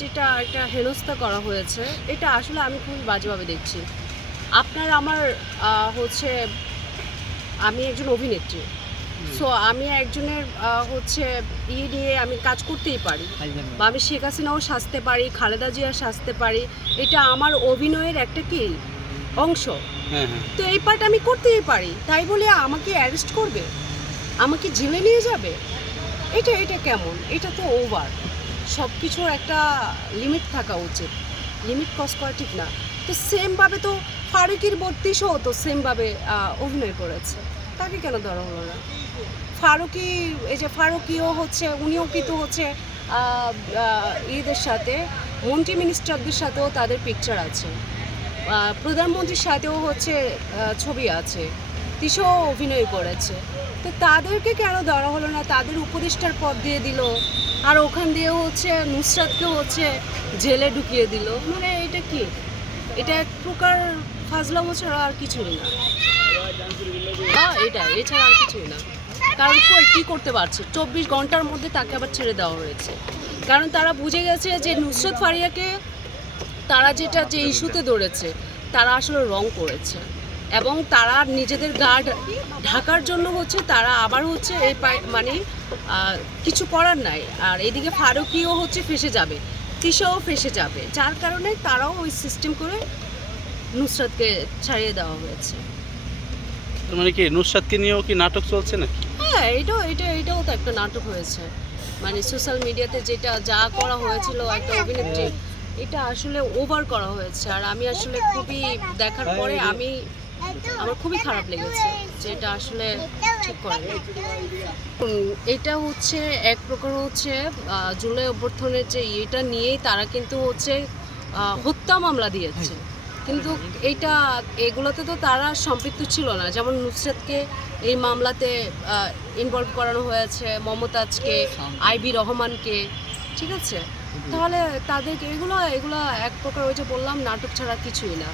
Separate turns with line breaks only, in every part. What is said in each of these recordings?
যেটা একটা হেনস্থা করা হয়েছে এটা আসলে আমি খুবই বাজেভাবে দেখছি। আপনার আমার হচ্ছে আমি একজন অভিনেত্রী। সো আমি একজনের হচ্ছে ইয়ে নিয়ে আমি কাজ করতেই পারি। বা আমি শেখ হাসিনাও সাজতে পারি খালেদা জিয়া সাজতে পারি। এটা আমার অভিনয়ের একটা কি? অংশ।
হ্যাঁ হ্যাঁ।
তো এই পার্ট আমি করতেই পারি। তাই বলে আমাকে অ্যারেস্ট করবে? আমাকে জেলে নিয়ে যাবে? এটা এটা কেমন? এটা তো ওভার সব কিছুর একটা লিমিট থাকা উচিত। লিমিট ক্রস করা ঠিক না। তো সেমভাবে তো ফারুকির বত্রিশও তো সেমভাবে অভিনয় করেছে। তাকে কেন ধরা হলো না? ফারুকি, এই যে ফারুকিও হচ্ছে, উনিও কিন্তু হচ্ছে ঈদের সাথে, মন্ত্রী মিনিস্টারদের সাথেও তাদের পিকচার আছে। প্রধানমন্ত্রীর সাথেও হচ্ছে ছবি আছে। তিশও অভিনয় করেছে। তো তাদেরকে কেন ধরা হলো না? তাদের উপদেষ্টার পদ দিয়ে দিল। আর ওখান দিয়ে হচ্ছে নুসরাতকে হচ্ছে জেলে ঢুকিয়ে দিল। মানে এটা কি? এটা এক প্রকার ফাজলা বছর আর কিছুই না। হ্যাঁ এটা এছাড়া আর কিছুই না। কারণ কই, কী করতে পারছে? চব্বিশ ঘণ্টার মধ্যে তাকে আবার ছেড়ে দেওয়া হয়েছে। কারণ তারা বুঝে গেছে যে নুসরত ফারিয়াকে তারা যেটা যে ইস্যুতে ধরেছে, তারা আসলে রং করেছে। এবং তারা নিজেদের গার্ড ঢাকার জন্য হচ্ছে তারা আবার হচ্ছে এই মানে কিছু করার নাই। আর এদিকে ফারুকিও হচ্ছে ফেসে যাবে তিশাও ফেসে যাবে যার কারণে তারাও ওই সিস্টেম করে নুসরাতকে ছাড়িয়ে দেওয়া হয়েছে।
মানে কি নুসরাতকে নিয়েও কি নাটক চলছে নাকি?
হ্যাঁ এটাও এটা এটাও তো একটা নাটক হয়েছে। মানে সোশ্যাল মিডিয়াতে যেটা যা করা হয়েছিল একটা অভিনেত্রী এটা আসলে ওভার করা হয়েছে। আর আমি আসলে খুবই দেখার পরে আমি আমার খুবই খারাপ লেগেছে যে এটা আসলে ঠিক করে এটা হচ্ছে এক প্রকার হচ্ছে জুলাই অভ্যর্থনের যে এটা নিয়েই তারা কিন্তু হচ্ছে হত্যা মামলা দিয়েছে। কিন্তু এইটা এগুলোতে তো তারা সম্পৃক্ত ছিল না। যেমন নুসরাতকে এই মামলাতে ইনভলভ করানো হয়েছে, মমতাজকে আইবি রহমানকে, ঠিক আছে? তাহলে তাদেরকে এগুলো এগুলো এক প্রকার ওই যে বললাম, নাটক ছাড়া কিছুই না।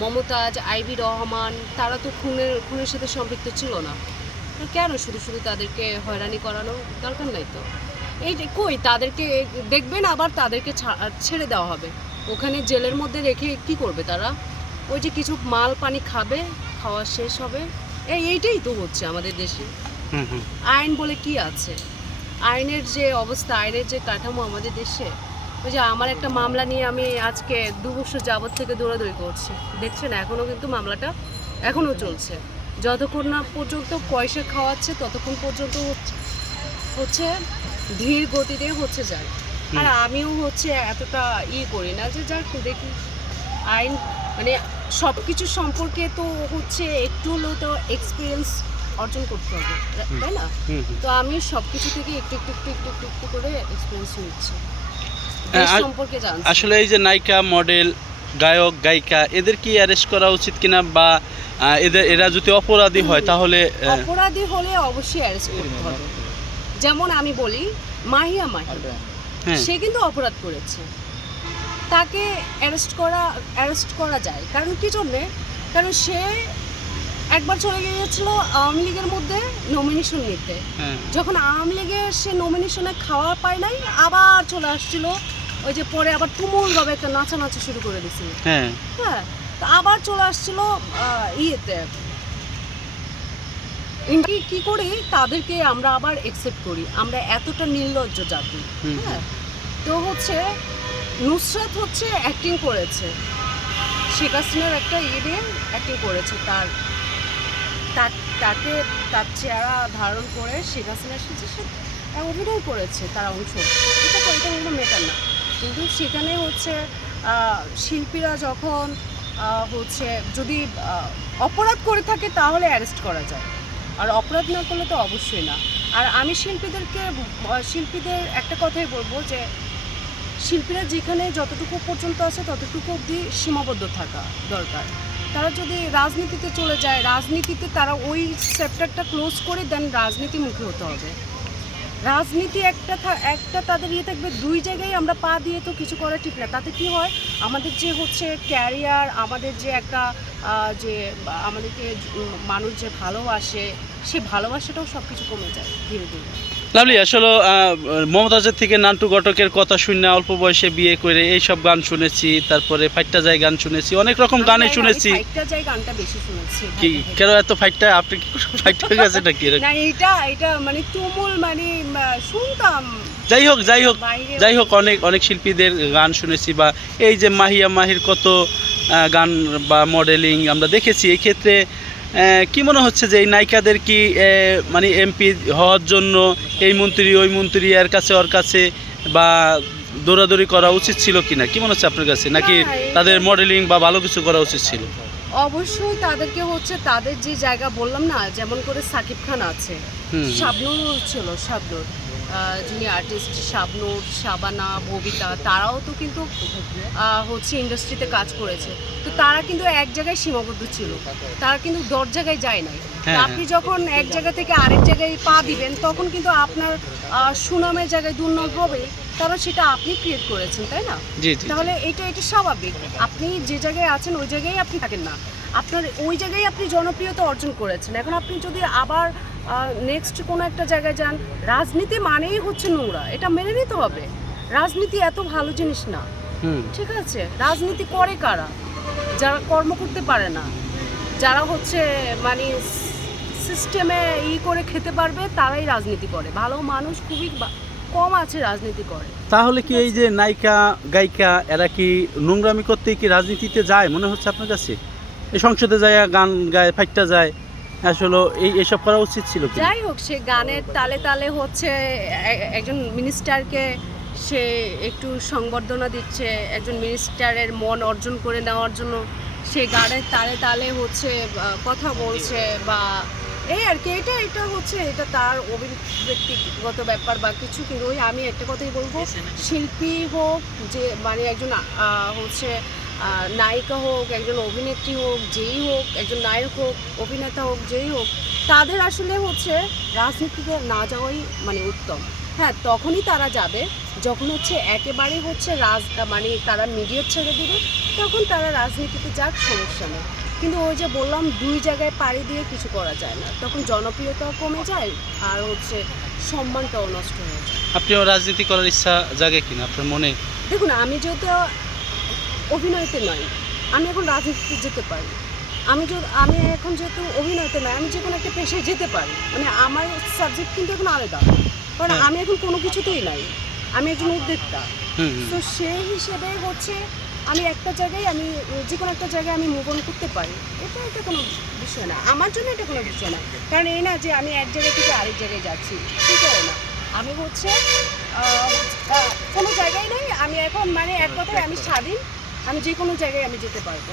মমতাজ আইবি রহমান তারা তো খুনের খুনের সাথে সম্পৃক্ত ছিল না। কেন শুধু শুধু তাদেরকে হয়রানি করানো দরকার নাই তো? এই যে কই তাদেরকে দেখবেন আবার তাদেরকে ছেড়ে দেওয়া হবে। ওখানে জেলের মধ্যে রেখে কি করবে তারা? ওই যে কিছু মাল পানি খাবে খাওয়া শেষ হবে। এই এইটাই তো হচ্ছে আমাদের দেশে।
হুম হুম।
আইন বলে কি আছে? আইনের যে অবস্থা আইনের যে কাঠামো আমাদের দেশে ওই যে আমার একটা মামলা নিয়ে আমি আজকে দু বছর যাবৎ থেকে দৌড়াদৌড়ি করছি। দেখছেন এখনও কিন্তু মামলাটা এখনও চলছে। যতক্ষণ না পর্যন্ত পয়সা খাওয়াচ্ছে ততক্ষণ পর্যন্ত হচ্ছে- হচ্ছে ধীর গতিতে হচ্ছে যায়। আর আমিও হচ্ছে এতটা ই করি না যে যাক দেখি। আইন মানে সব কিছু সম্পর্কে তো হচ্ছে একটু হলেও তো এক্সপিরিয়েন্স অর্জন করতে হবে তাই না। তো আমি সব কিছু থেকে একটু একটু একটু একটু একটু একটু করে এক্সপিরিয়েন্স নিচ্ছি
হ্যাঁ,
দেশ
আর-
সম্পর্কে জানছি
আসলে এই যে নায়িকা মডেল গায়ক গায়িকা এদের কি অ্যারেস্ট করা উচিত কিনা বা এদের এরা যদি অপরাধী হয় তাহলে
অপরাধী হলে অবশ্যই অ্যারেস্ট করতে হবে। যেমন আমি বলি মাহিয়া মাহি।
হ্যাঁ।
সে কিন্তু অপরাধ করেছে। তাকে অ্যারেস্ট করা অ্যারেস্ট করা যায়। কারণ কি জন্যে? কারণ সে একবার চলে গিয়েছিল আওয়ামী লীগের মধ্যে নমিনেশন নিতে।
হ্যাঁ।
যখন আওয়ামী লীগের সে নমিনেশনে খাওয়া পায় নাই আবার চলে আসছিল ওই যে পরে আবার তুমুলভাবে একটা নাচানাচি শুরু করে দিছিল
হ্যাঁ।
হ্যাঁ তো আবার চলে আসছিল ইয়েতে। ইন্ডি কি করি তাদেরকে আমরা আবার একসেপ্ট করি। আমরা এতটা নির্লজ্জ জাতি। হ্যাঁ তো হচ্ছে নুসরাত হচ্ছে অ্যাক্টিং করেছে। শেখ হাসিনার একটা ইয়ে অ্যাক্টিং করেছে। তার তাকে তার চেহারা ধারণ করে শেখ হাসিনার সাথে অভিনয় করেছে তার অংশ। এটা এটা কোনো মেটার না। কিন্তু সেখানে হচ্ছে শিল্পীরা যখন হচ্ছে যদি অপরাধ করে থাকে তাহলে অ্যারেস্ট করা যায়। আর অপরাধ না করলে তো অবশ্যই না। আর আমি শিল্পীদেরকে শিল্পীদের একটা কথাই বলব যে, শিল্পীরা যেখানে যতটুকু পর্যন্ত আছে ততটুকু অবধি সীমাবদ্ধ থাকা দরকার। তারা যদি রাজনীতিতে চলে যায়, রাজনীতিতে তারা ওই চ্যাপ্টারটা ক্লোজ করে দেন রাজনীতিমুখী হতে হবে। রাজনীতি একটা একটা তাদের ইয়ে থাকবে, দুই জায়গায় আমরা পা দিয়ে তো কিছু করা ঠিক না। তাতে কি হয়? আমাদের যে হচ্ছে ক্যারিয়ার আমাদের যে একটা যে আমাদেরকে মানুষ যে ভালোবাসে, সে ভালোবাসাটাও সব কিছু কমে যায় ধীরে ধীরে।
লাভলি আসলে মমতাজের থেকে নান্টু ঘটকের কথা শুনে অল্প বয়সে বিয়ে করে এই সব গান শুনেছি তারপরে ফাইটটা যায় গান শুনেছি অনেক রকম গানে শুনেছি।
ফাইটটা যাই গানটা বেশি শুনেছি
কি কেন এত ফাইটটা? আপনি কি ফাইটটা হয়ে গেছে নাকি
না এটা এটা মানে তুমুল মানে শুনতাম।
যাই হোক যাই হোক যাই হোক অনেক অনেক শিল্পীদের গান শুনেছি বা এই যে মাহিয়া মাহির কত গান বা মডেলিং আমরা দেখেছি। এই ক্ষেত্রে কি মনে হচ্ছে যে এই নায়িকাদের কি মানে এমপি হওয়ার জন্য এই মন্ত্রী ওই মন্ত্রী এর কাছে ওর কাছে বা দৌড়াদৌড়ি করা উচিত ছিল কিনা? কি মনে হচ্ছে আপনার কাছে? নাকি তাদের মডেলিং বা ভালো কিছু করা উচিত ছিল?
অবশ্যই তাদেরকে হচ্ছে তাদের যে জায়গা বললাম না যেমন করে সাকিব খান আছে শাবনুর ছিল শাবনুর। যিনি আর্টিস্ট শাবনুর শাবানা ববিতা তারাও তো কিন্তু হচ্ছে ইন্ডাস্ট্রিতে কাজ করেছে। তো তারা কিন্তু এক জায়গায় সীমাবদ্ধ ছিল। তারা কিন্তু দশ জায়গায় যায় নাই।
হ্যাঁ,
আপনি যখন এক জায়গা থেকে আরেক জায়গায় পা দিবেন তখন কিন্তু আপনার সুনামের জায়গায় দুর্নাম হবে। কারণ সেটা আপনি ক্রিয়েট করেছেন তাই না? তাহলে এটা এটা স্বাভাবিক। আপনি যে জায়গায় আছেন ওই জায়গায় আপনি থাকেন না। আপনার ওই জায়গায় আপনি জনপ্রিয়তা অর্জন করেছেন। এখন আপনি যদি আবার নেক্সট কোনো একটা জায়গায় যান রাজনীতি মানেই হচ্ছে নোংরা এটা মেনে নিতে হবে। রাজনীতি এত ভালো জিনিস না। ঠিক আছে? রাজনীতি করে কারা? যারা কর্ম করতে পারে না যারা হচ্ছে মানে সিস্টেমে ই করে খেতে পারবে তারাই রাজনীতি করে। ভালো মানুষ খুবই কম আছে রাজনীতি করে।
তাহলে কি এই যে নায়িকা গায়িকা এরা কি নোংরামি করতে কি রাজনীতিতে যায় মনে হচ্ছে আপনার কাছে? এই সংসদে যায় গান গায় ফাইটটা যায় আসলে এই এসব করা উচিত ছিল
যাই হোক সে গানের তালে তালে হচ্ছে একজন মিনিস্টারকে সে একটু সংবর্ধনা দিচ্ছে একজন মিনিস্টারের মন অর্জন করে নেওয়ার জন্য। সে গানের তালে তালে হচ্ছে কথা বলছে বা এই আর কি এটা এটা হচ্ছে এটা তার অভিব্যক্তিগত ব্যাপার বা কিছু কিন্তু ওই আমি একটা কথাই বলব শিল্পী হোক যে মানে একজন হচ্ছে নায়িকা হোক একজন অভিনেত্রী হোক যেই হোক একজন নায়ক হোক অভিনেতা হোক যেই হোক তাদের আসলে হচ্ছে রাজনীতিতে না যাওয়াই মানে উত্তম। হ্যাঁ তখনই তারা যাবে যখন হচ্ছে একেবারে হচ্ছে রাজ মানে তারা মিডিয়া ছেড়ে দেবে তখন তারা রাজনীতিতে যাক সমস্যা নেই। কিন্তু ওই যে বললাম দুই জায়গায় পাড়ি দিয়ে কিছু করা যায় না। তখন জনপ্রিয়তাও কমে যায় আর হচ্ছে সম্মানটাও নষ্ট হয়ে যায়।
আপনিও রাজনীতি করার ইচ্ছা জাগে কিনা আপনার মনে?
দেখুন আমি যেহেতু অভিনয়তে নয় আমি এখন রাজনীতিতে যেতে পারি। আমি যদি আমি এখন যেহেতু অভিনয়তে নয় আমি যে কোনো একটা পেশায় যেতে পারি। মানে আমার সাবজেক্ট কিন্তু এখন আলাদা। কারণ। আমি এখন কোনো কিছুতেই নাই। আমি একজন উদ্যোক্তা।
হুম হুম।
তো সেই হিসেবে হচ্ছে আমি একটা জায়গায় আমি যে কোনো একটা জায়গায় আমি মুভ অন করতে পারি। এটা এটা কোনো বিষয় না। আমার জন্য এটা কোনো বিষয় না। কারণ এই না যে আমি এক জায়গা থেকে আরেক জায়গায় যাচ্ছি ঠিক আছে না। আমি হচ্ছে কোনো জায়গায় নেই। আমি এখন মানে এক কথায় আমি স্বাধীন। আমি যে কোনো জায়গায় আমি যেতে পারব।